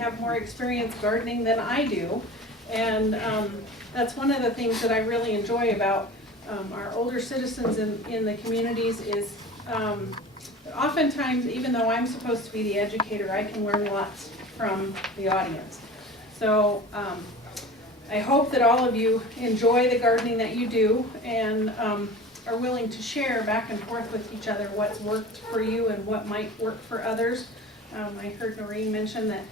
have more experience gardening than I do. And that's one of the things that I really enjoy about our older citizens in the communities is oftentimes, even though I'm supposed to be the educator, I can learn lots from the audience. So I hope that all of you enjoy the gardening that you do and are willing to share back and forth with each other what's worked for you and what might work for others. I heard Noreen mention that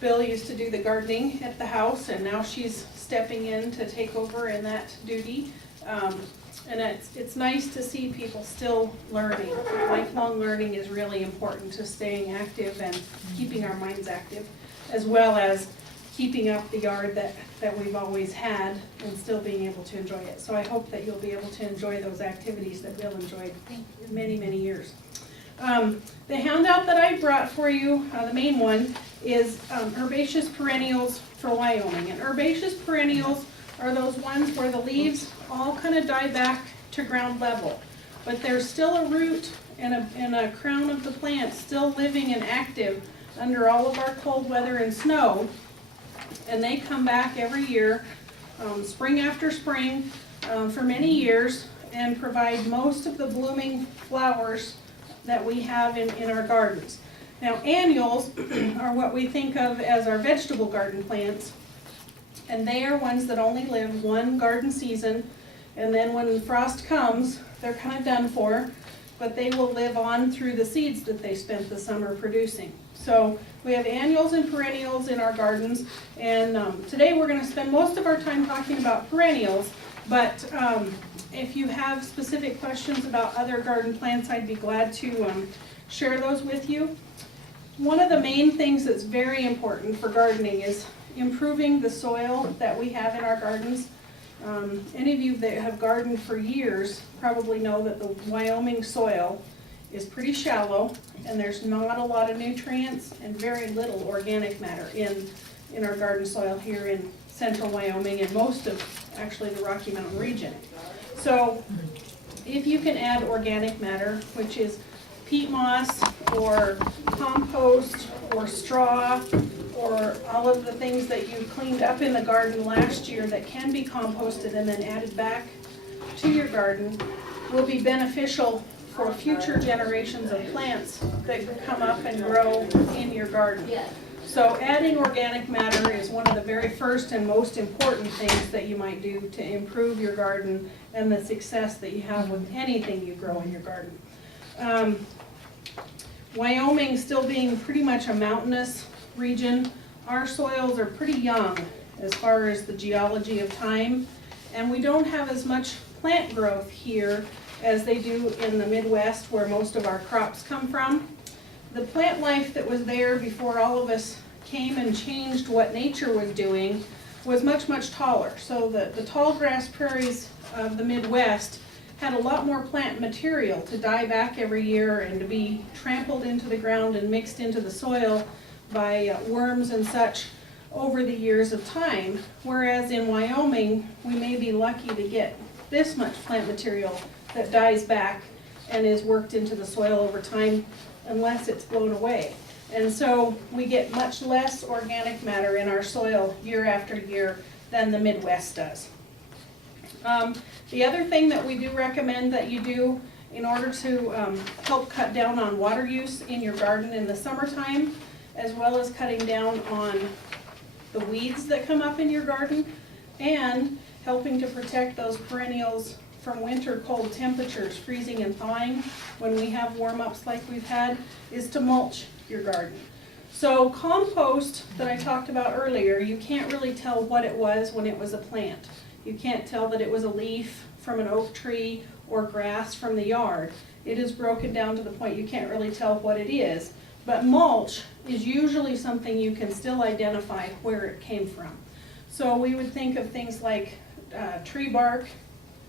Bill used to do the gardening at the house, and now she's stepping in to take over in that duty. And it's nice to see people still learning. Lifelong learning is really important to staying active and keeping our minds active, as well as keeping up the yard that we've always had and still being able to enjoy it. So I hope that you'll be able to enjoy those activities that Bill enjoyed many, many years. The handout that I brought for you, the main one, is herbaceous perennials for Wyoming. And herbaceous perennials are those ones where the leaves all kind of die back to ground level. But there's still a root and a crown of the plant still living and active under all of our cold weather and snow. And they come back every year, spring after spring, for many years, and provide most of the blooming flowers that we have in our gardens. Now, annuals are what we think of as our vegetable garden plants, and they are ones that only live one garden season, and then when frost comes, they're kind of done for, but they will live on through the seeds that they spent the summer producing. So we have annuals and perennials in our gardens, and today we're going to spend most of our time talking about perennials, but if you have specific questions about other garden plants, I'd be glad to share those with you. One of the main things that's very important for gardening is improving the soil that we have in our gardens. Any of you that have gardened for years probably know that the Wyoming soil is pretty shallow, and there's not a lot of nutrients and very little organic matter in our garden soil here in central Wyoming and most of actually the Rocky Mountain region. So if you can add organic matter, which is peat moss or compost or straw or all of the things that you cleaned up in the garden last year that can be composted and then added back to your garden, will be beneficial for future generations of plants that come up and grow in your garden. So adding organic matter is one of the very first and most important things that you might do to improve your garden and the success that you have with anything you grow in your garden. Wyoming still being pretty much a mountainous region, our soils are pretty young as far as the geology of time, and we don't have as much plant growth here as they do in the Midwest where most of our crops come from. The plant life that was there before all of us came and changed what nature was doing was much, much taller. So the tall grass prairies of the Midwest had a lot more plant material to die back every year and to be trampled into the ground and mixed into the soil by worms and such over the years of time. Whereas in Wyoming, we may be lucky to get this much plant material that dies back and is worked into the soil over time unless it's blown away. And so we get much less organic matter in our soil year after year than the Midwest does. The other thing that we do recommend that you do in order to help cut down on water use in your garden in the summertime, as well as cutting down on the weeds that come up in your garden, and helping to protect those perennials from winter cold temperatures, freezing and thawing when we have warm-ups like we've had, is to mulch your garden. So compost that I talked about earlier, you can't really tell what it was when it was a plant. You can't tell that it was a leaf from an oak tree or grass from the yard. It is broken down to the point you can't really tell what it is. But mulch is usually something you can still identify where it came from. So we would think of things like tree bark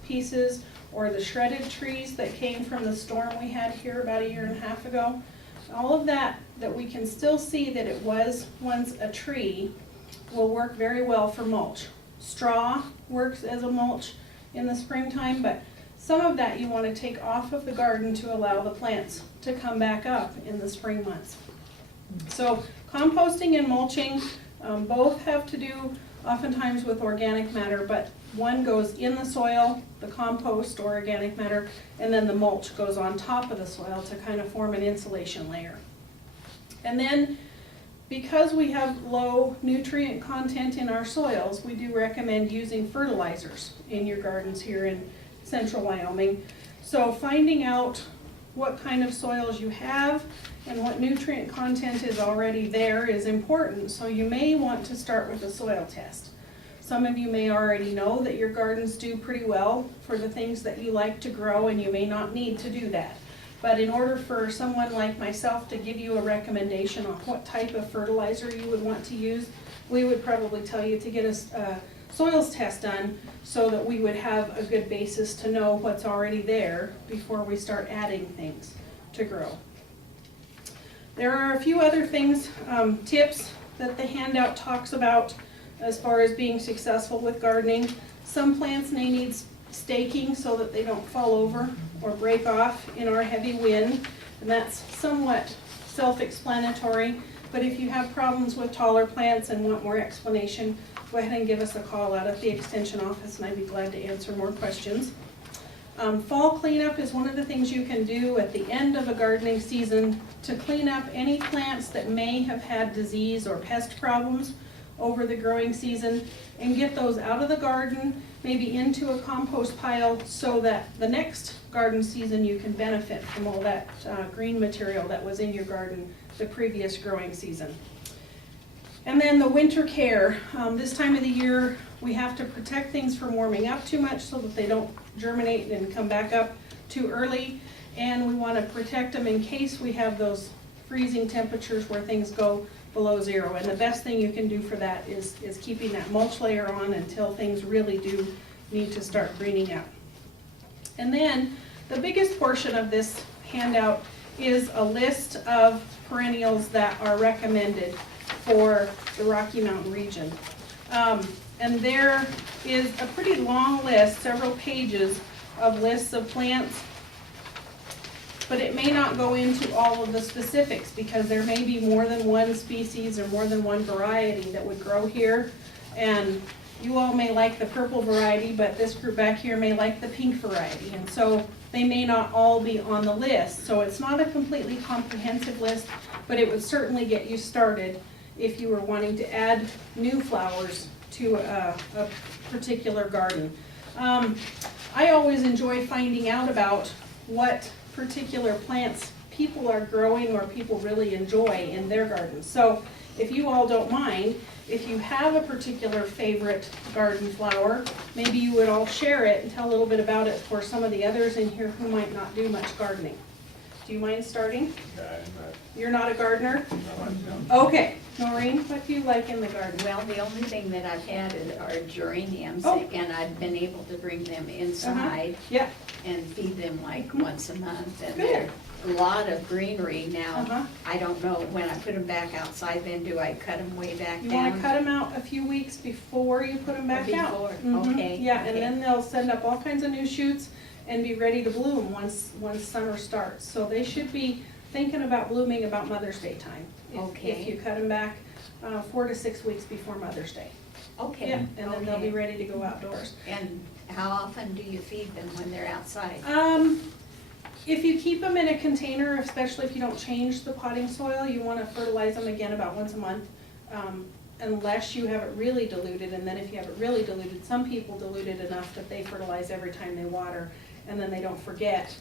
pieces or the shredded trees that came from the storm we had here about 1.5 years ago. All of that we can still see that it was once a tree will work very well for mulch. Straw works as a mulch in the springtime, but some of that you want to take off of the garden to allow the plants to come back up in the spring months. So composting and mulching both have to do oftentimes with organic matter, but one goes in the soil, the compost or organic matter, and then the mulch goes on top of the soil to kind of form an insulation layer. And then because we have low nutrient content in our soils, we do recommend using fertilizers in your gardens here in central Wyoming. So finding out what kind of soils you have and what nutrient content is already there is important. So you may want to start with a soil test. Some of you may already know that your gardens do pretty well for the things that you like to grow, and you may not need to do that. But in order for someone like myself to give you a recommendation on what type of fertilizer you would want to use, we would probably tell you to get a soils test done so that we would have a good basis to know what's already there before we start adding things to grow. There are a few other things, tips that the handout talks about as far as being successful with gardening. Some plants may need staking so that they don't fall over or break off in our heavy wind, and that's somewhat self-explanatory, but if you have problems with taller plants and want more explanation, go ahead and give us a call out at the Extension office and I'd be glad to answer more questions. Fall cleanup is one of the things you can do at the end of a gardening season to clean up any plants that may have had disease or pest problems over the growing season and get those out of the garden, maybe into a compost pile, so that the next garden season you can benefit from all that green material that was in your garden the previous growing season. And then the winter care. This time of the year we have to protect things from warming up too much so that they don't germinate and come back up too early, and we want to protect them in case we have those freezing temperatures where things go below zero. And the best thing you can do for that is keeping that mulch layer on until things really do need to start greening out. And then the biggest portion of this handout is a list of perennials that are recommended for the Rocky Mountain region. And there is a pretty long list, several pages of lists of plants, but it may not go into all of the specifics because there may be more than one species or more than one variety that would grow here. And you all may like the purple variety, but this group back here may like the pink variety. And so they may not all be on the list. So it's not a completely comprehensive list, but it would certainly get you started if you were wanting to add new flowers to a particular garden. I always enjoy finding out about what particular plants people are growing or people really enjoy in their gardens. So if you all don't mind, if you have a particular favorite garden flower, maybe you would all share it and tell a little bit about it for some of the others in here who might not do much gardening. Do you mind starting? You're not a gardener? Okay. Noreen, what do you like in the garden? Well, the only thing that I've had are geraniums, Oh. and I've been able to bring them inside Yeah. and feed them like once a month. And Good. there's a lot of greenery now. Uh-huh. I don't know, when I put them back outside, then do I cut them way back You down? want to cut them out a few weeks before you put them back out. Before, Mhm. okay, Yeah, and okay. then they'll send up all kinds of new shoots and be ready to bloom once summer starts. So they should be thinking about blooming about Mother's Day time. Okay. If you cut them back 4 to 6 weeks before Mother's Day. Okay. Yeah, and then they'll be okay. ready to go outdoors. And how often do you feed them when they're outside? If you keep them in a container, especially if you don't change the potting soil, you want to fertilize them again about once a month, unless you have it really diluted. And then if you have it really diluted, some people dilute it enough that they fertilize every time they water, and then they don't forget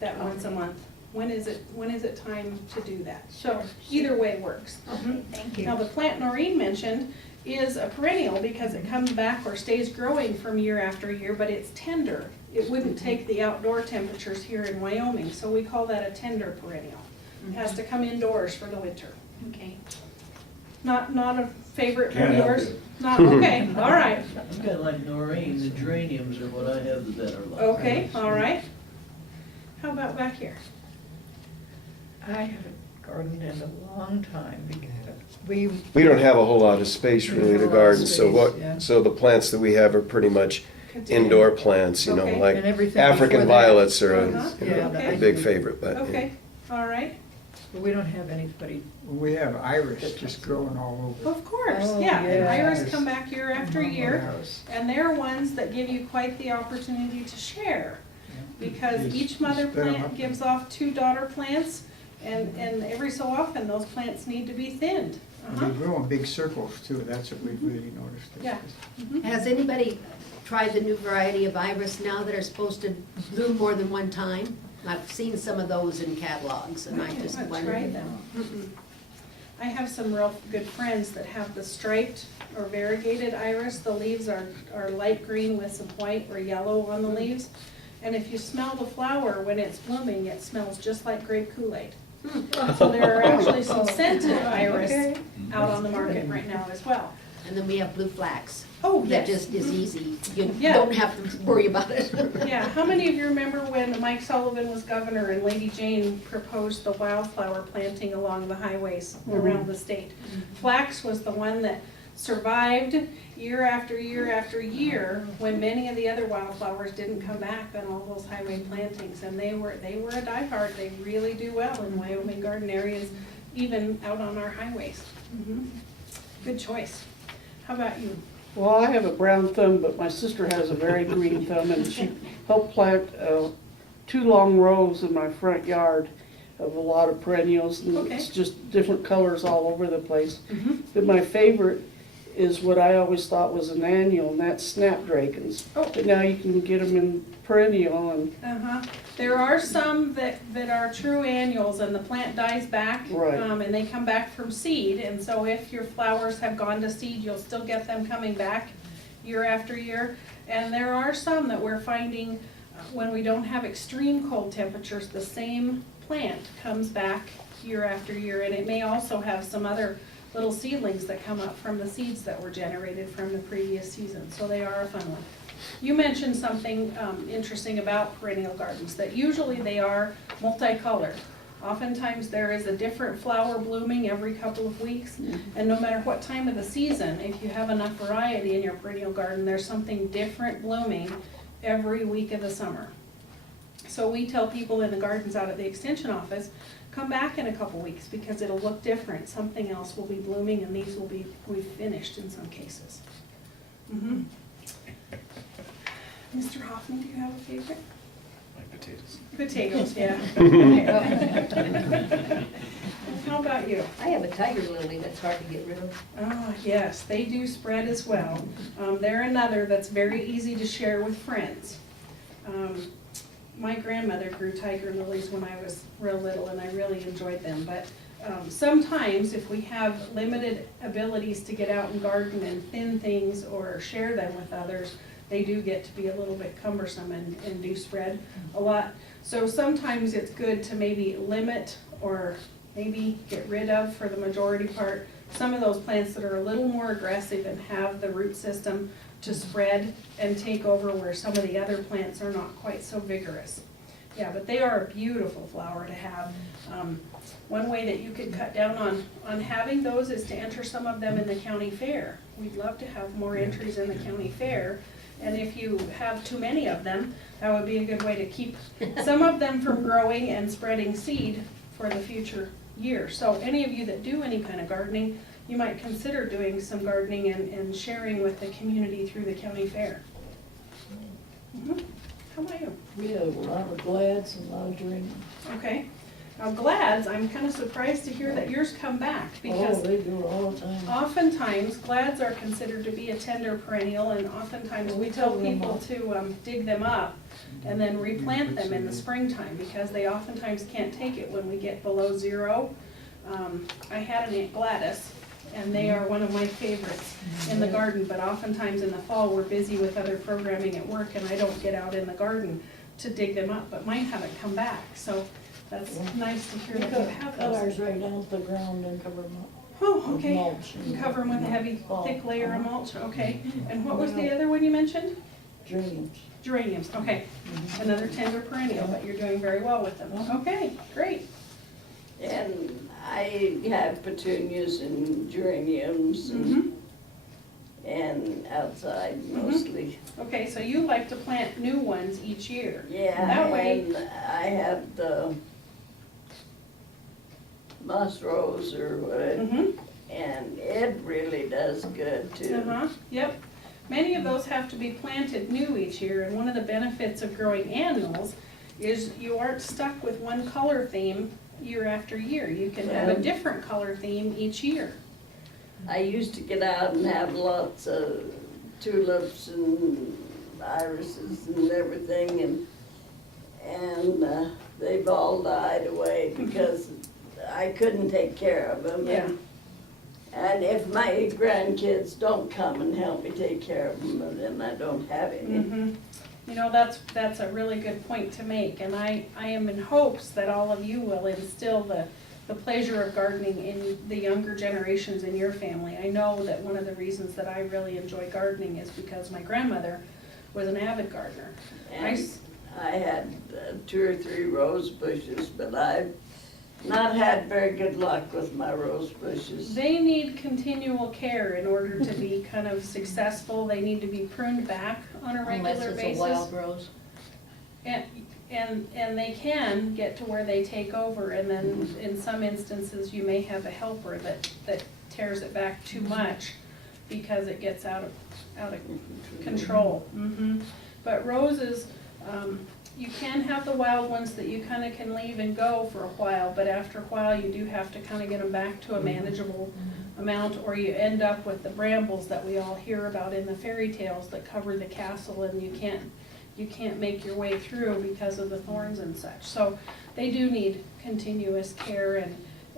that once a month. When is it time to do that? So either way works. Okay, thank Now you. the plant Noreen mentioned is a perennial because it comes back or stays growing from year after year, but it's tender. It wouldn't take the outdoor temperatures here in Wyoming, so we call that a tender perennial. It has to come indoors for the winter. Okay. Not a favorite Can't of help yours? it. Not, okay, all right. I'm kind of like Noreen, the geraniums are what I have that are like. Okay, all right. How about back here? I haven't gardened in a long time because We don't have a whole lot of space really to garden, so yeah. so the plants that we have are pretty much indoor plants, you know, Okay. like And everything African before that. violets are Uh-huh. a, you know, Okay. a big favorite, but. Okay, all right. But we don't have anybody. We have iris just growing all over. Of course, Oh, yeah, and yeah. iris come back year after year, Iris. and they're ones that give you quite the opportunity to share. Because You each mother split 'em plant up. gives off 2 daughter plants, and every so often, those plants need to be thinned. They grow in big circles too, that's what we've really noticed. Yeah. Mhm. Has anybody tried the new variety of iris now that are supposed to bloom more than one time? I've seen some of those in catalogs, and I just haven't wondered. tried them. Mm-mm. I have some real good friends that have the striped or variegated iris. The leaves are light green with some white or yellow on the leaves. And if you smell the flower when it's blooming, it smells just like grape Kool-Aid. So there are actually some scented iris Okay. out on the market right now as well. And then we have blue flax. Oh, That yes. just is easy. You Yeah. don't have to worry about it. Yeah, how many of you remember when Mike Sullivan was governor and Lady Jane proposed the wildflower planting along the highways around the state? Flax was the one that survived year after year after year when many of the other wildflowers didn't come back on all those highway plantings. And they were a diehard. They really do well in Wyoming garden areas, even out on our highways. Mhm. Good choice. How about you? Well, I have a brown thumb, but my sister has a very green thumb, and she helped plant 2 long rows in my front yard of a lot of perennials, and Okay. it's just different colors all over the place. Mhm. But my favorite is what I always thought was an annual, and that's snapdragons. Oh. But now you can get them in perennial, and Uh-huh. There are some that are true annuals and the plant dies back. Right. And they come back from seed, and so if your flowers have gone to seed, you'll still get them coming back year after year. And there are some that we're finding, when we don't have extreme cold temperatures, the same plant comes back year after year. And it may also have some other little seedlings that come up from the seeds that were generated from the previous season, so they are a fun one. You mentioned something interesting about perennial gardens, that usually they are multicolored. Oftentimes there is a different flower blooming every couple of weeks, and no matter what time of the season, if you have enough variety in your perennial garden, there's something different blooming every week of the summer. So we tell people in the gardens out at the extension office, come back in a couple weeks because it'll look different. Something else will be blooming and these will be finished in some cases. Mhm. Mr. Hoffman, do you have a favorite? Like potatoes. Potatoes, yeah. How about you? I have a tiger lily that's hard to get rid of. Oh, yes, they do spread as well. They're another that's very easy to share with friends. My grandmother grew tiger lilies when I was real little, and I really enjoyed them. But sometimes, if we have limited abilities to get out and garden and thin things or share them with others, they do get to be a little bit cumbersome and do spread a lot. So sometimes it's good to maybe limit or maybe get rid of, for the majority part, some of those plants that are a little more aggressive and have the root system to spread and take over, where some of the other plants are not quite so vigorous. Yeah, but they are a beautiful flower to have. One way that you could cut down on having those is to enter some of them in the county fair. We'd love to have more entries in the county fair. And if you have too many of them, that would be a good way to keep some of them from growing and spreading seed for the future year. So any of you that do any kind of gardening, you might consider doing some gardening and sharing with the community through the county fair. Mhm. How about you? We have a lot of glads and a lot of geraniums. Okay. Now glads, I'm kind of surprised to hear that yours come back, Oh, because they do it all the time. oftentimes glads are considered to be a tender perennial, and oftentimes we tell people to dig them up and then replant them in the springtime, because they oftentimes can't take it when we get below 0. I had an Aunt Gladys, and they are one of my favorites in the garden, but oftentimes in the fall, we're busy with other programming at work, and I don't get out in the garden to dig them up, but mine haven't come back, so that's nice to hear that you have Cut those. ours right down to the ground and cover them up. Oh, with okay. mulch You cover them with a heavy, thick layer of mulch, okay. And what was the Yeah. other one you mentioned? Geraniums. Geraniums, okay. Another tender perennial, but you're doing very well with them. Okay, great. And I have petunias and geraniums Mhm. and outside mostly. Okay, so you like to plant new ones each year. Yeah, That way- and I have the moss rose or what, Mhm. and it really does good too. Uh-huh, yep. Many of those have to be planted new each year, and one of the benefits of growing annuals is you aren't stuck with one color theme year after year. You can have a Yeah. different color theme each year. I used to get out and have lots of tulips and irises and everything, and they've all died away because I couldn't take care of them. Yeah. And if my grandkids don't come and help me take care of them, then I don't have any. Mhm. You know, that's a really good point to make, and I am in hopes that all of you will instill the pleasure of gardening in the younger generations in your family. I know that one of the reasons that I really enjoy gardening is because my grandmother was an avid gardener. And I had 2 or 3 rose bushes, but I've not had very good luck with my rose bushes. They need continual care in order to be kind of successful. They need to be pruned back on a regular Unless basis. it's a wild rose. And they can get to where they take over, and then in some instances, you may have a helper that tears it back too much because it gets out of control. But roses, you can have the wild ones that you kind of can leave and go for a while, but after a while, you do have to kind of get them back to a manageable amount, or you end up with the brambles that we all hear about in the fairy tales that cover the castle, and you can't make your way through because of the thorns and such. So they do need continuous care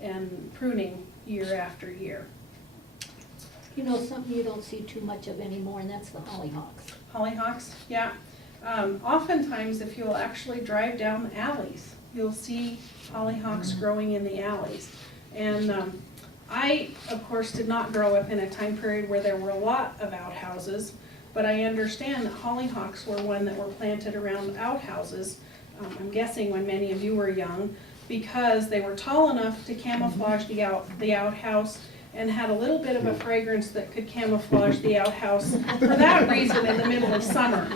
and pruning year after year. You know, something you don't see too much of anymore, and that's the hollyhocks. Hollyhocks, yeah. Oftentimes, if you'll actually drive down the alleys, you'll see hollyhocks growing in the alleys. And I, of course, did not grow up in a time period where there were a lot of outhouses, but I understand that hollyhocks were one that were planted around outhouses, I'm guessing when many of you were young, because they were tall enough to camouflage the outhouse and had a little bit of a fragrance that could camouflage the outhouse for that reason in the middle of summer.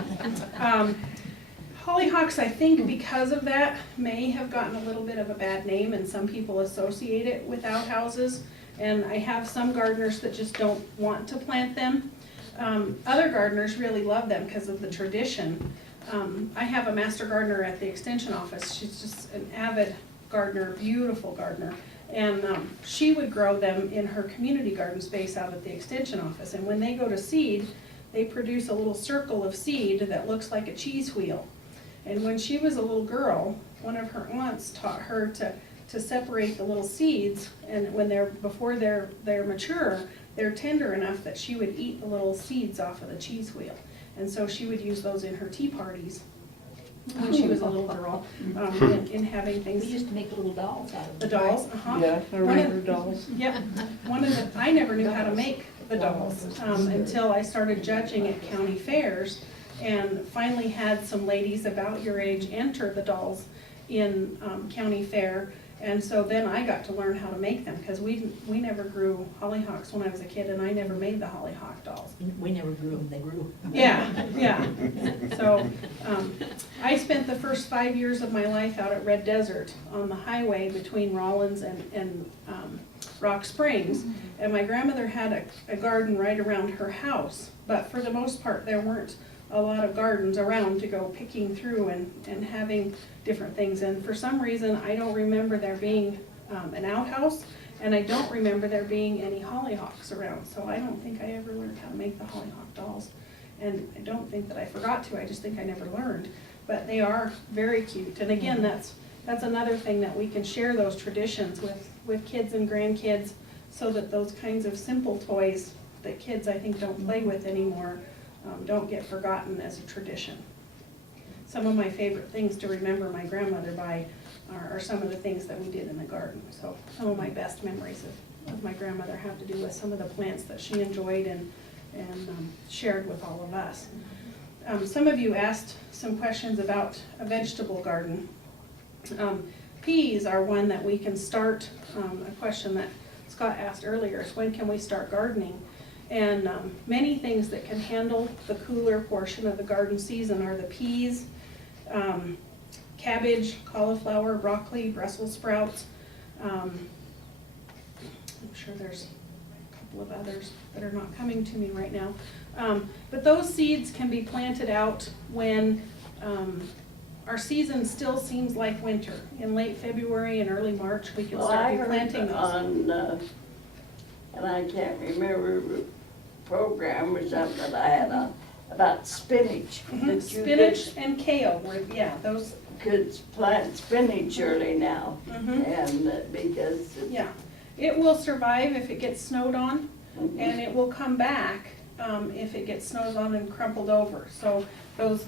Hollyhocks, I think because of that, may have gotten a little bit of a bad name, and some people associate it with outhouses. And I have some gardeners that just don't want to plant them. Other gardeners really love them because of the tradition. I have a master gardener at the extension office. She's just an avid gardener, beautiful gardener. And she would grow them in her community garden space out at the extension office. And when they go to seed, they produce a little circle of seed that looks like a cheese wheel. And when she was a little girl, one of her aunts taught her to separate the little seeds, and when before they're mature, they're tender enough that she would eat the little seeds off of the cheese wheel. And so she would use those in her tea parties when she was a little girl, in having things. We used to make little dolls out of The them. dolls, uh-huh. Yeah, I remember dolls. Yep, I never knew how to make the dolls, until I started judging at county fairs, and finally had some ladies about your age enter the dolls in county fair. And so then I got to learn how to make them, because we never grew hollyhocks when I was a kid, and I never made the hollyhock dolls. We never grew them, they grew. Yeah. So, I spent the first 5 years of my life out at Red Desert on the highway between Rollins and Rock Springs. And my grandmother had a garden right around her house, but for the most part, there weren't a lot of gardens around to go picking through and having different things. And for some reason, I don't remember there being an outhouse, and I don't remember there being any hollyhocks around. So I don't think I ever learned how to make the hollyhock dolls. And I don't think that I forgot to, I just think I never learned. But they are very cute. And again, that's another thing that we can share those traditions with kids and grandkids, so that those kinds of simple toys that kids, I think, don't play with anymore don't get forgotten as a tradition. Some of my favorite things to remember my grandmother by are some of the things that we did in the garden. So some of my best memories of my grandmother have to do with some of the plants that she enjoyed and shared with all of us. Some of you asked some questions about a vegetable garden. Peas are one that we can start. A question that Scott asked earlier is, when can we start gardening? And many things that can handle the cooler portion of the garden season are the peas, cabbage, cauliflower, broccoli, Brussels sprouts, I'm sure there's a couple of others that are not coming to me right now. But those seeds can be planted out when our season still seems like winter. In late February and early March, we can Well, I start planting heard those. on, and I can't remember the program or something that I had on, about spinach. Mhm. that you Spinach and kale were, yeah, those, could plant spinach early now, mhm, and because it's. yeah. It will survive if it gets snowed on, Mhm. and it will come back if it gets snowed on and crumpled over. So those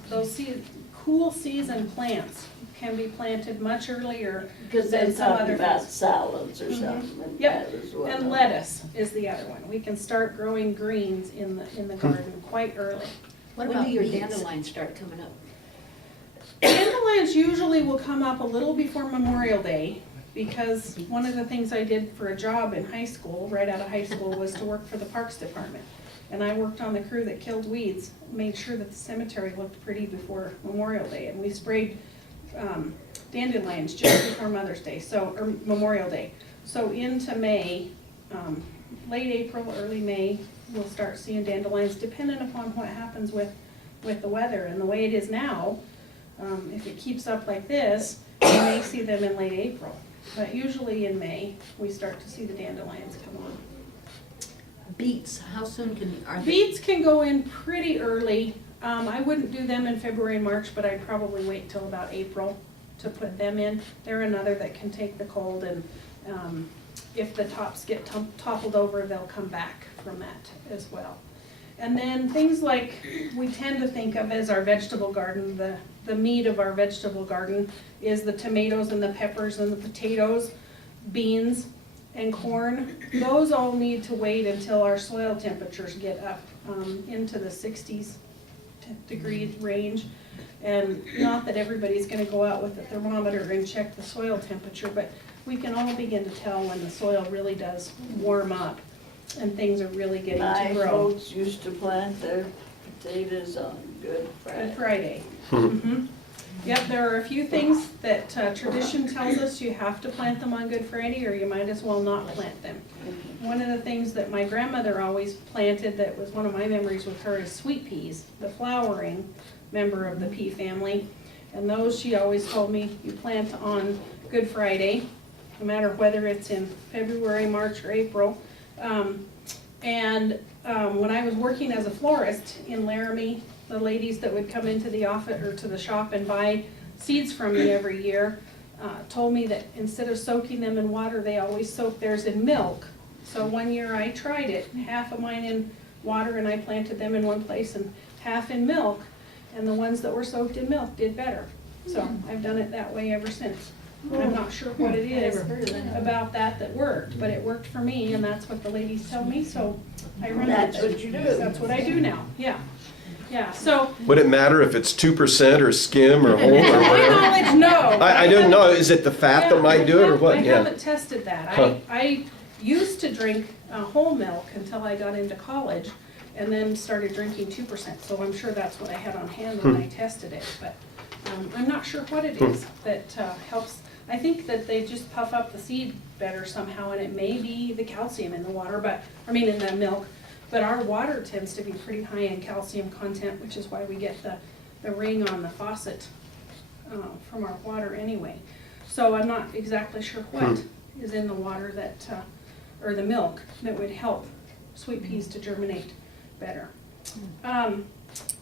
cool season plants can be planted much earlier. Because they're than some talking other about things. salads or Mhm. something, and Yep. that is one And of lettuce is the other one. We can start growing greens in the garden quite early. When do your dandelions start coming up? Dandelions usually will come up a little before Memorial Day, because one of the things I did for a job in high school, right out of high school, was to work for the Parks Department. And I worked on the crew that killed weeds, made sure that the cemetery looked pretty before Memorial Day. And we sprayed dandelions just before Mother's Day, or Memorial Day. So into May, late April, early May, we'll start seeing dandelions, depending upon what happens with the weather. And the way it is now, if it keeps up like this, we may see them in late April. But usually in May, we start to see the dandelions come on. Beets, how soon are they? Beets can go in pretty early. I wouldn't do them in February and March, but I'd probably wait till about April to put them in. They're another that can take the cold, and if the tops get toppled over, they'll come back from that as well. And then things like we tend to think of as our vegetable garden, the meat of our vegetable garden is the tomatoes and the peppers and the potatoes, beans and corn. Those all need to wait until our soil temperatures get up into the 60s degree range. And not that everybody's gonna go out with a thermometer and check the soil temperature, but we can all begin to tell when the soil really does warm up and things are really getting My to grow. folks used to plant their potatoes on Good Good Friday. Friday. Mhm. Yep, there are a few things that tradition tells us you have to plant them on Good Friday, or you might as well not plant them. One of the things that my grandmother always planted that was one of my memories with her is sweet peas, the flowering member of the pea family. And those, she always told me, you plant on Good Friday, no matter whether it's in February, March, or April. When I was working as a florist in Laramie, the ladies that would come into the office or to the shop and buy seeds from me every year told me that instead of soaking them in water, they always soak theirs in milk. So one year I tried it, half of mine in water, and I planted them in one place, and half in milk, and the ones that were soaked in milk did better. So I've done it that way ever since. I'm not sure what it is about that worked, but it worked for me, and that's what the ladies tell me, so I run with it. That's what you do. That's what I do now, yeah. Yeah, so, Would it matter if it's 2% or skim or whole or my whatever? knowledge, no. I don't know, is it the fat that might do it or what? I Yeah. haven't tested that. Huh. I used to drink whole milk until I got into college, and then started drinking 2%, so I'm sure that's what I had on hand when I tested it, but I'm not sure what it is that helps. I think that they just puff up the seed better somehow, and it may be the calcium in the water, in the milk. But our water tends to be pretty high in calcium content, which is why we get the ring on the faucet from our water anyway. So I'm not exactly sure what is in the water that, or the milk, that would help sweet peas to germinate better.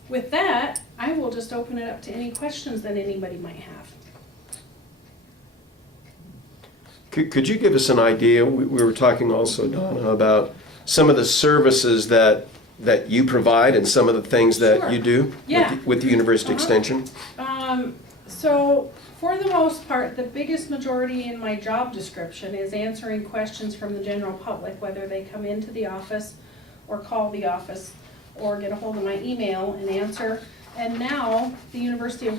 With that, I will just open it up to any questions that anybody might have. Could you give us an idea, we were talking also, Donna, about some of the services that you provide and some of the things that Sure. you do Yeah. with the University Extension? So for the most part, the biggest majority in my job description is answering questions from the general public, whether they come into the office or call the office or get a hold of my email and answer. And now the University of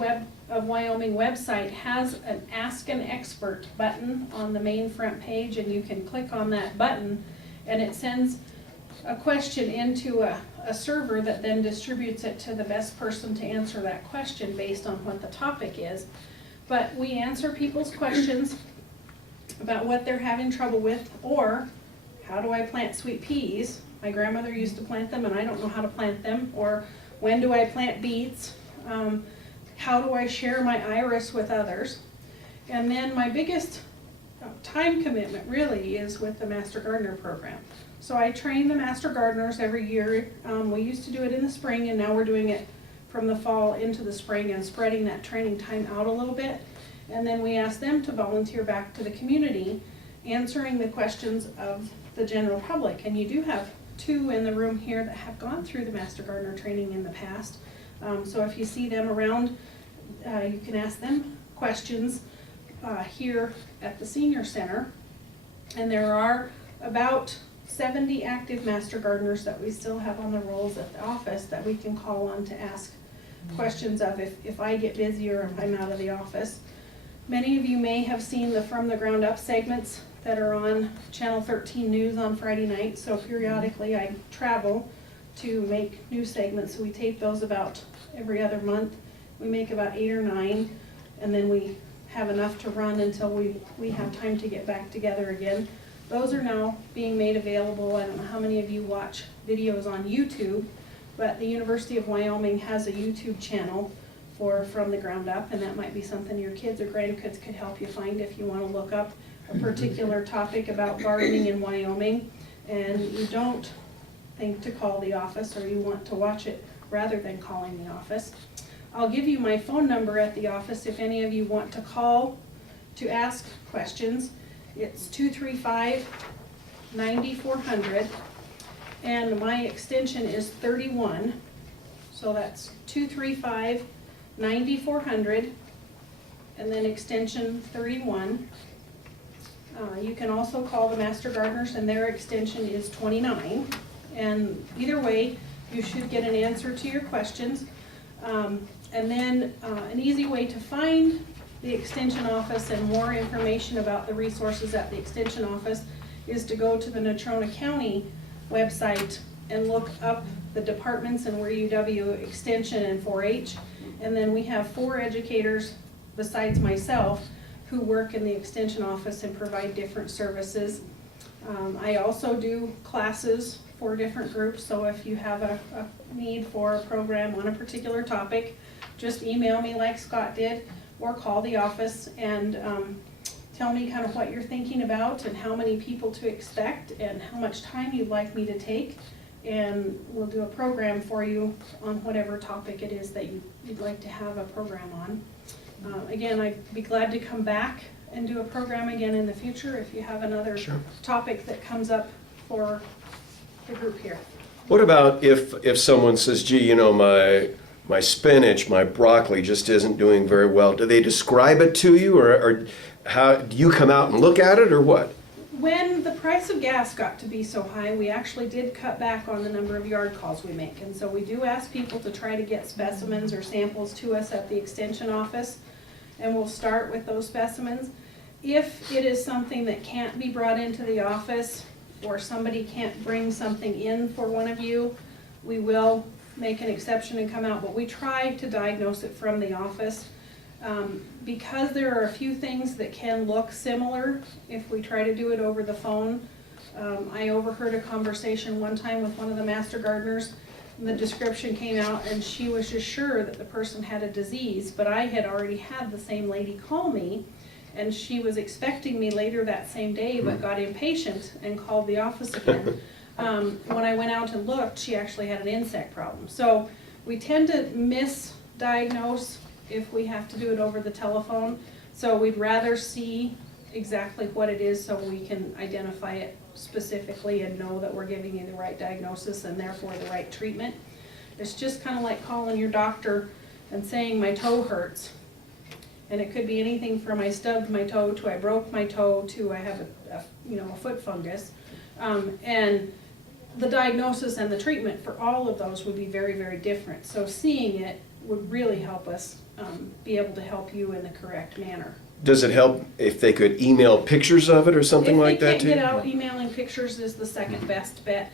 Wyoming website has an Ask an Expert button on the main front page, and you can click on that button and it sends a question into a server that then distributes it to the best person to answer that question based on what the topic is. But we answer people's questions about what they're having trouble with or how do I plant sweet peas? My grandmother used to plant them and I don't know how to plant them. Or when do I plant beets? How do I share my iris with others? And then my biggest time commitment really is with the Master Gardener program. So I train the Master Gardeners every year. We used to do it in the spring and now we're doing it from the fall into the spring and spreading that training time out a little bit. And then we ask them to volunteer back to the community, answering the questions of the general public. And you do have 2 in the room here that have gone through the Master Gardener training in the past. So if you see them around, you can ask them questions here at the Senior Center. And there are about 70 active Master Gardeners that we still have on the rolls at the office that we can call on to ask questions of if I get busy or if I'm out of the office. Many of you may have seen the From the Ground Up segments that are on Channel 13 News on Friday night. So periodically I travel to make new segments. So we tape those about every other month. We make about 8 or 9, and then we have enough to run until we have time to get back together again. Those are now being made available. I don't know how many of you watch videos on YouTube, but the University of Wyoming has a YouTube channel for From the Ground Up, and that might be something your kids or grandkids could help you find if you want to look up a particular topic about gardening in Wyoming, and you don't think to call the office or you want to watch it rather than calling the office. I'll give you my phone number at the office if any of you want to call to ask questions. It's 235-9400, and my extension is 31, so that's 235-9400, and then extension 31. You can also call the Master Gardeners, and their extension is 29, and either way, you should get an answer to your questions. And then an easy way to find the Extension office and more information about the resources at the Extension office is to go to the Natrona County website and look up the departments and where UW Extension and 4-H. And then we have 4 educators besides myself who work in the Extension office and provide different services. I also do classes for different groups, so if you have a need for a program on a particular topic, just email me like Scott did, or call the office and tell me kind of what you're thinking about and how many people to expect and how much time you'd like me to take, and we'll do a program for you on whatever topic it is that you'd like to have a program on. Again, I'd be glad to come back and do a program again in the future if you have another topic that comes up for the group here. What about if someone says, gee, you know, my spinach, my broccoli just isn't doing very well? Do they describe it to you, or how do you come out and look at it, or what? When the price of gas got to be so high, we actually did cut back on the number of yard calls we make. And so we do ask people to try to get specimens or samples to us at the Extension office, and we'll start with those specimens. If it is something that can't be brought into the office, or somebody can't bring something in for one of you, we will make an exception and come out, but we try to diagnose it from the office. Because there are a few things that can look similar if we try to do it over the phone. I overheard a conversation one time with one of the Master Gardeners. The description came out and she was just sure that the person had a disease, but I had already had the same lady call me, and she was expecting me later that same day but got impatient and called the office again. When I went out and looked, she actually had an insect problem. So we tend to misdiagnose if we have to do it over the telephone. So we'd rather see exactly what it is so we can identify it specifically and know that we're giving you the right diagnosis and therefore the right treatment. It's just kind of like calling your doctor and saying my toe hurts. And it could be anything from I stubbed my toe to I broke my toe to I have a foot fungus. And the diagnosis and the treatment for all of those would be very, very different. So seeing it would really help us be able to help you in the correct manner. Does it help if they could email pictures of it or something like that If too? they can't get out, emailing pictures is the second best bet.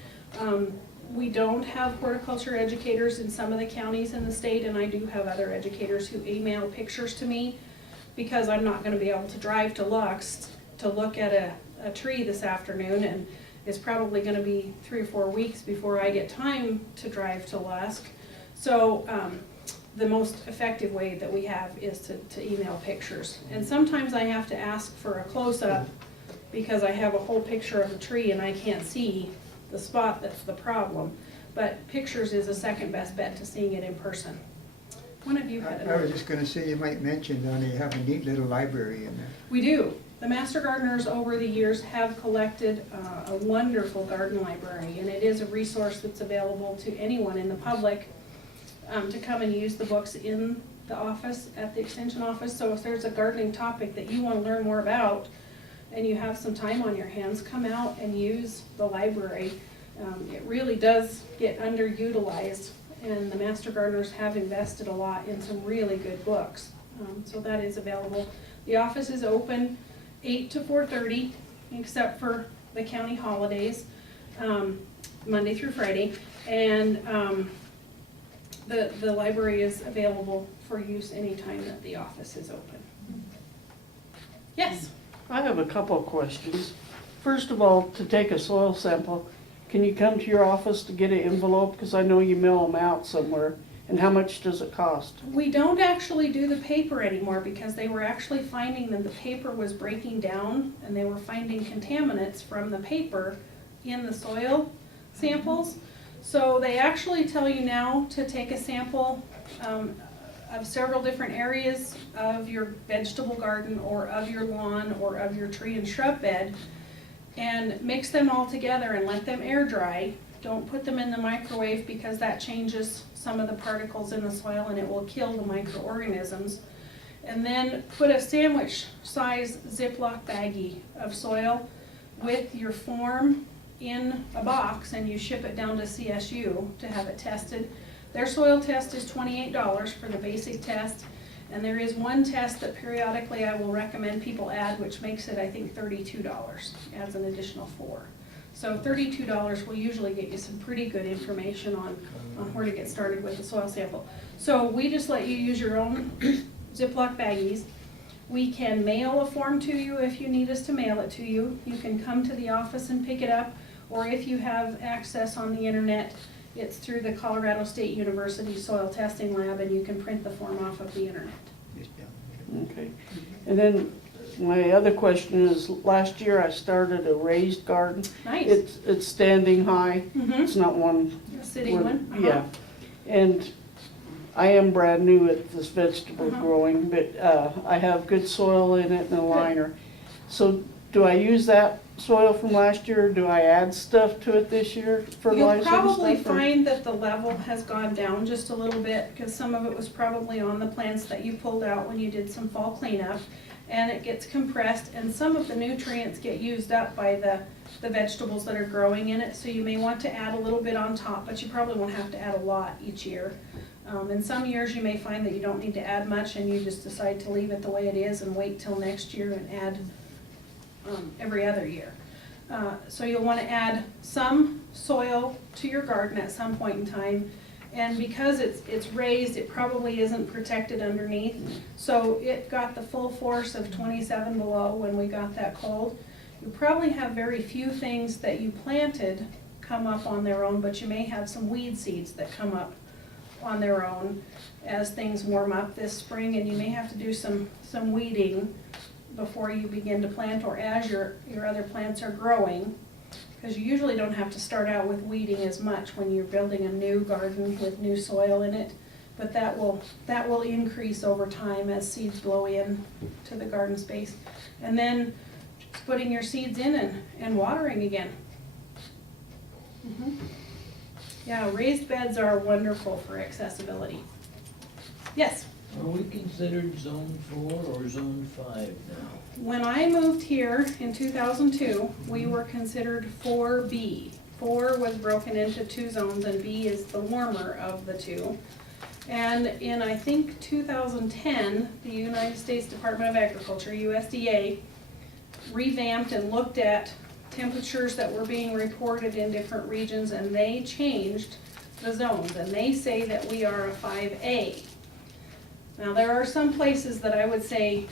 We don't have horticulture educators in some of the counties in the state, and I do have other educators who email pictures to me because I'm not going to be able to drive to Lux to look at a tree this afternoon it's probably gonna be 3 or 4 weeks before I get time to drive to Lusk. So, the most effective way that we have is to email pictures. And sometimes I have to ask for a close-up because I have a whole picture of a tree and I can't see the spot that's the problem. But pictures is a second best bet to seeing it in person. One of you had I was just gonna say, you might mention, Donna, you have a neat little library in there. We do. The Master Gardeners over the years have collected a wonderful garden library, and it is a resource that's available to anyone in the public to come and use the books in the office, at the extension office. So if there's a gardening topic that you want to learn more about and you have some time on your hands, come out and use the library. It really does get underutilized, and the Master Gardeners have invested a lot in some really good books. So that is available. The office is open 8 to 4:30, except for the county holidays, Monday through Friday. And the library is available for use anytime that the office is open. Yes? I have a couple of questions. First of all, to take a soil sample, can you come to your office to get an envelope? Because I know you mail them out somewhere. And how much does it cost? We don't actually do the paper anymore because they were actually finding that the paper was breaking down and they were finding contaminants from the paper in the soil samples. So they actually tell you now to take a sample of several different areas of your vegetable garden or of your lawn or of your tree and shrub bed and mix them all together and let them air dry. Don't put them in the microwave because that changes some of the particles in the soil and it will kill the microorganisms. And then put a sandwich size Ziploc baggie of soil with your form in a box and you ship it down to CSU to have it tested. Their soil test is $28 for the basic test, and there is one test that periodically I will recommend people add, which makes it, I think, $32, adds an additional 4. So $32 will usually get you some pretty good information on where to get started with the soil sample. So we just let you use your own Ziploc baggies. We can mail a form to you if you need us to mail it to you. You can come to the office and pick it up, or if you have access on the internet, it's through the Colorado State University Soil Testing Lab, and you can print the form off of the internet. Okay. And then my other question is, last year I started a raised garden. Nice. It's standing high. Mhm. It's not one. A sitting one? Uh-huh. Yeah. And I am brand new at this vegetable Uh-huh. growing, but I have good soil in it and a liner. So do I use that soil from last year, or do I add stuff to it this year, You'll fertilizer and probably stuff, or- find that the level has gone down just a little bit because some of it was probably on the plants that you pulled out when you did some fall cleanup, and it gets compressed, and some of the nutrients get used up by the vegetables that are growing in it, so you may want to add a little bit on top, but you probably won't have to add a lot each year. In some years you may find that you don't need to add much and you just decide to leave it the way it is and wait till next year and add every other year. So you'll want to add some soil to your garden at some point in time, and because it's raised, it probably isn't protected underneath, so it got the full force of 27 below when we got that cold. You probably have very few things that you planted come up on their own, but you may have some weed seeds that come up on their own as things warm up this spring, and you may have to do some weeding before you begin to plant or as your other plants are growing, because you usually don't have to start out with weeding as much when you're building a new garden with new soil in it, but that will increase over time as seeds blow in to the garden space. And then just putting your seeds in and watering again. Mhm. Yeah, raised beds are wonderful for accessibility. Yes? Are we considered zone 4 or zone 5 now? When I moved here in 2002, we were considered 4B. 4 was broken into 2 zones, and B is the warmer of the 2. And in, I think, 2010, the United States Department of Agriculture, USDA, revamped and looked at temperatures that were being reported in different regions, and they changed the zones, and they say that we are a 5A. Now, there are some places that I would say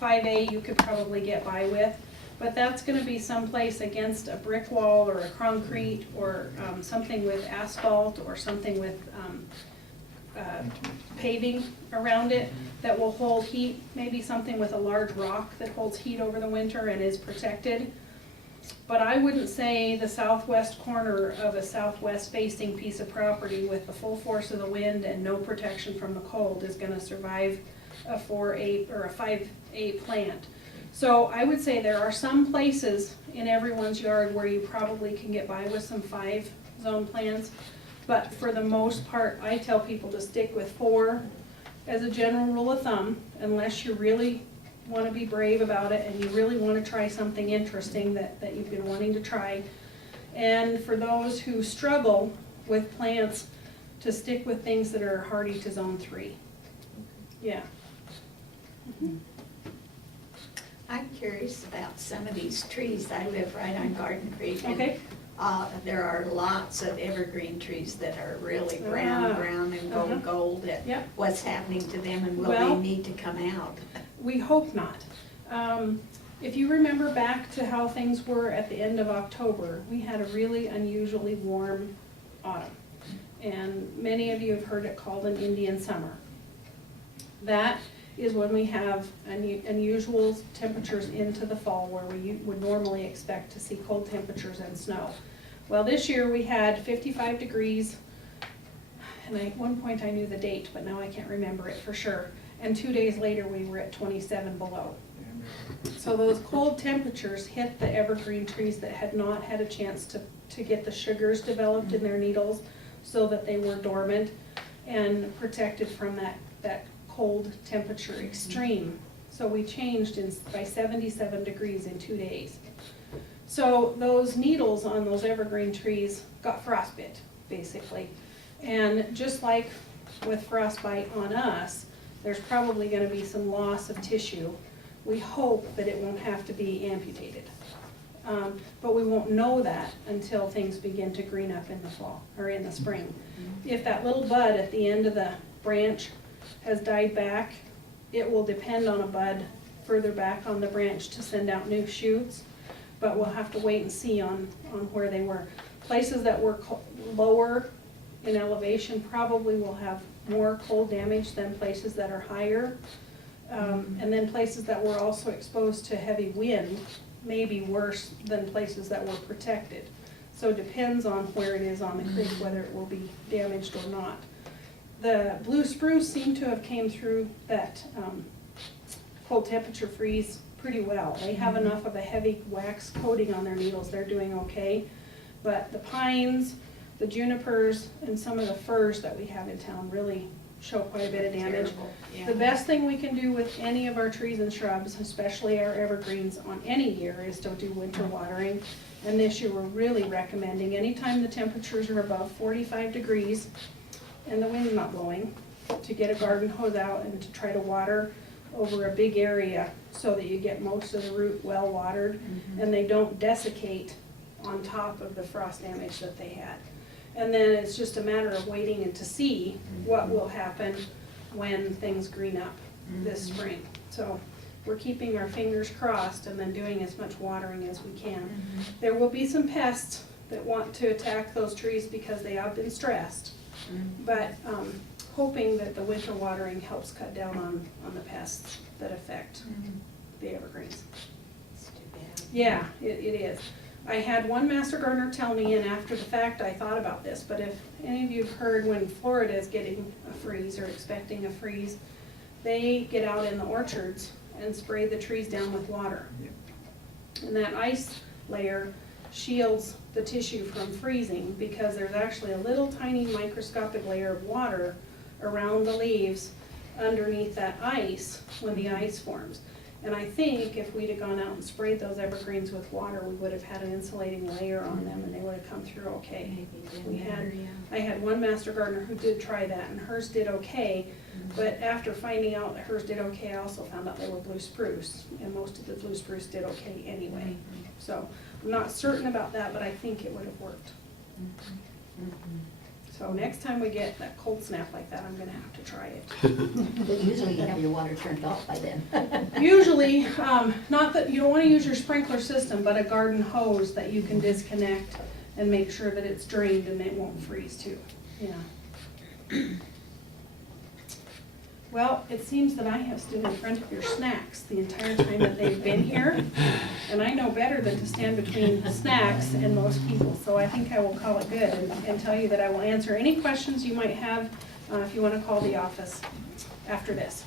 5A you could probably get by with, but that's gonna be someplace against a brick wall or a concrete or something with asphalt or something with paving around it that will hold heat, maybe something with a large rock that holds heat over the winter and is protected. But I wouldn't say the southwest corner of a southwest facing piece of property with the full force of the wind and no protection from the cold is gonna survive a 4A or a 5A plant. So I would say there are some places in everyone's yard where you probably can get by with some 5 zone plants. But for the most part, I tell people to stick with 4 as a general rule of thumb, unless you really want to be brave about it and you really want to try something interesting that you've been wanting to try. And for those who struggle with plants, to stick with things that are hardy to zone 3. Yeah. I'm curious about some of these trees. I live right on Garden Creek. and, Okay. There are lots of evergreen trees that are really Ah, brown and uh-huh. gold. Yep. What's happening to them, and will Well- they need to come out? We hope not. If you remember back to how things were at the end of October, we had a really unusually warm autumn. And many of you have heard it called an Indian summer. That is when we have unusual temperatures into the fall where we would normally expect to see cold temperatures and snow. Well, this year we had 55 degrees, and at one point I knew the date, but now I can't remember it for sure. And 2 days later, we were at 27 below. So those cold temperatures hit the evergreen trees that had not had a chance to get the sugars developed in their needles so that they were dormant and protected from that cold temperature extreme. So we changed by 77 degrees in 2 days. So those needles on those evergreen trees got frostbite, basically. And just like with frostbite on us, there's probably gonna be some loss of tissue. We hope that it won't have to be amputated. But we won't know that until things begin to green up in the fall, or in the spring. If that little bud at the end of the branch has died back, it will depend on a bud further back on the branch to send out new shoots, but we'll have to wait and see on where they were. Places that were lower in elevation probably will have more cold damage than places that are higher. And then places that were also exposed to heavy wind may be worse than places that were protected. So it depends on where it is on the creek, whether it will be damaged or not. The blue spruce seemed to have came through that cold temperature freeze pretty well. They have enough of a heavy wax coating on their needles, they're doing okay. But the pines, the junipers, and some of the firs that we have in town really show quite a bit of damage. Terrible, yeah. The best thing we can do with any of our trees and shrubs, especially our evergreens on any year, is to do winter watering. And this year we're really recommending anytime the temperatures are above 45 degrees and the wind's not blowing, to get a garden hose out and to try to water over a big area so that you get most of the root well watered and they don't desiccate on top of the frost damage that they had. And then it's just a matter of waiting and to see what will happen when things green up this spring. So we're keeping our fingers crossed and then doing as much watering as we can. There will be some pests that want to attack those trees because they have been stressed. But hoping that the winter watering helps cut down on the pests that affect the evergreens. It's too bad. Yeah, it is. I had one master gardener tell me, and after the fact I thought about this, but if any of you have heard when Florida is getting a freeze or expecting a freeze, they get out in the orchards and spray the trees down with water. And that ice layer shields the tissue from freezing because there's actually a little tiny microscopic layer of water around the leaves underneath that ice when the ice forms. And I think if we'd have gone out and sprayed those evergreens with water, we would have had an insulating layer on them and they would have come through okay. I had one master gardener who did try that and hers did okay, but after finding out that hers did okay, I also found out they were blue spruce, and most of the blue spruce did okay anyway. So I'm not certain about that, but I think it would have worked. So next time we get that cold snap like that, I'm gonna have to try it. But usually you have your water turned off by then. Usually, not that, you don't wanna use your sprinkler system, but a garden hose that you can disconnect and make sure that it's drained and it won't freeze too, yeah. Well, it seems that I have stood in front of your snacks the entire time that they've been here, and I know better than to stand between snacks and most people, so I think I will call it good and tell you that I will answer any questions you might have if you wanna call the office after this.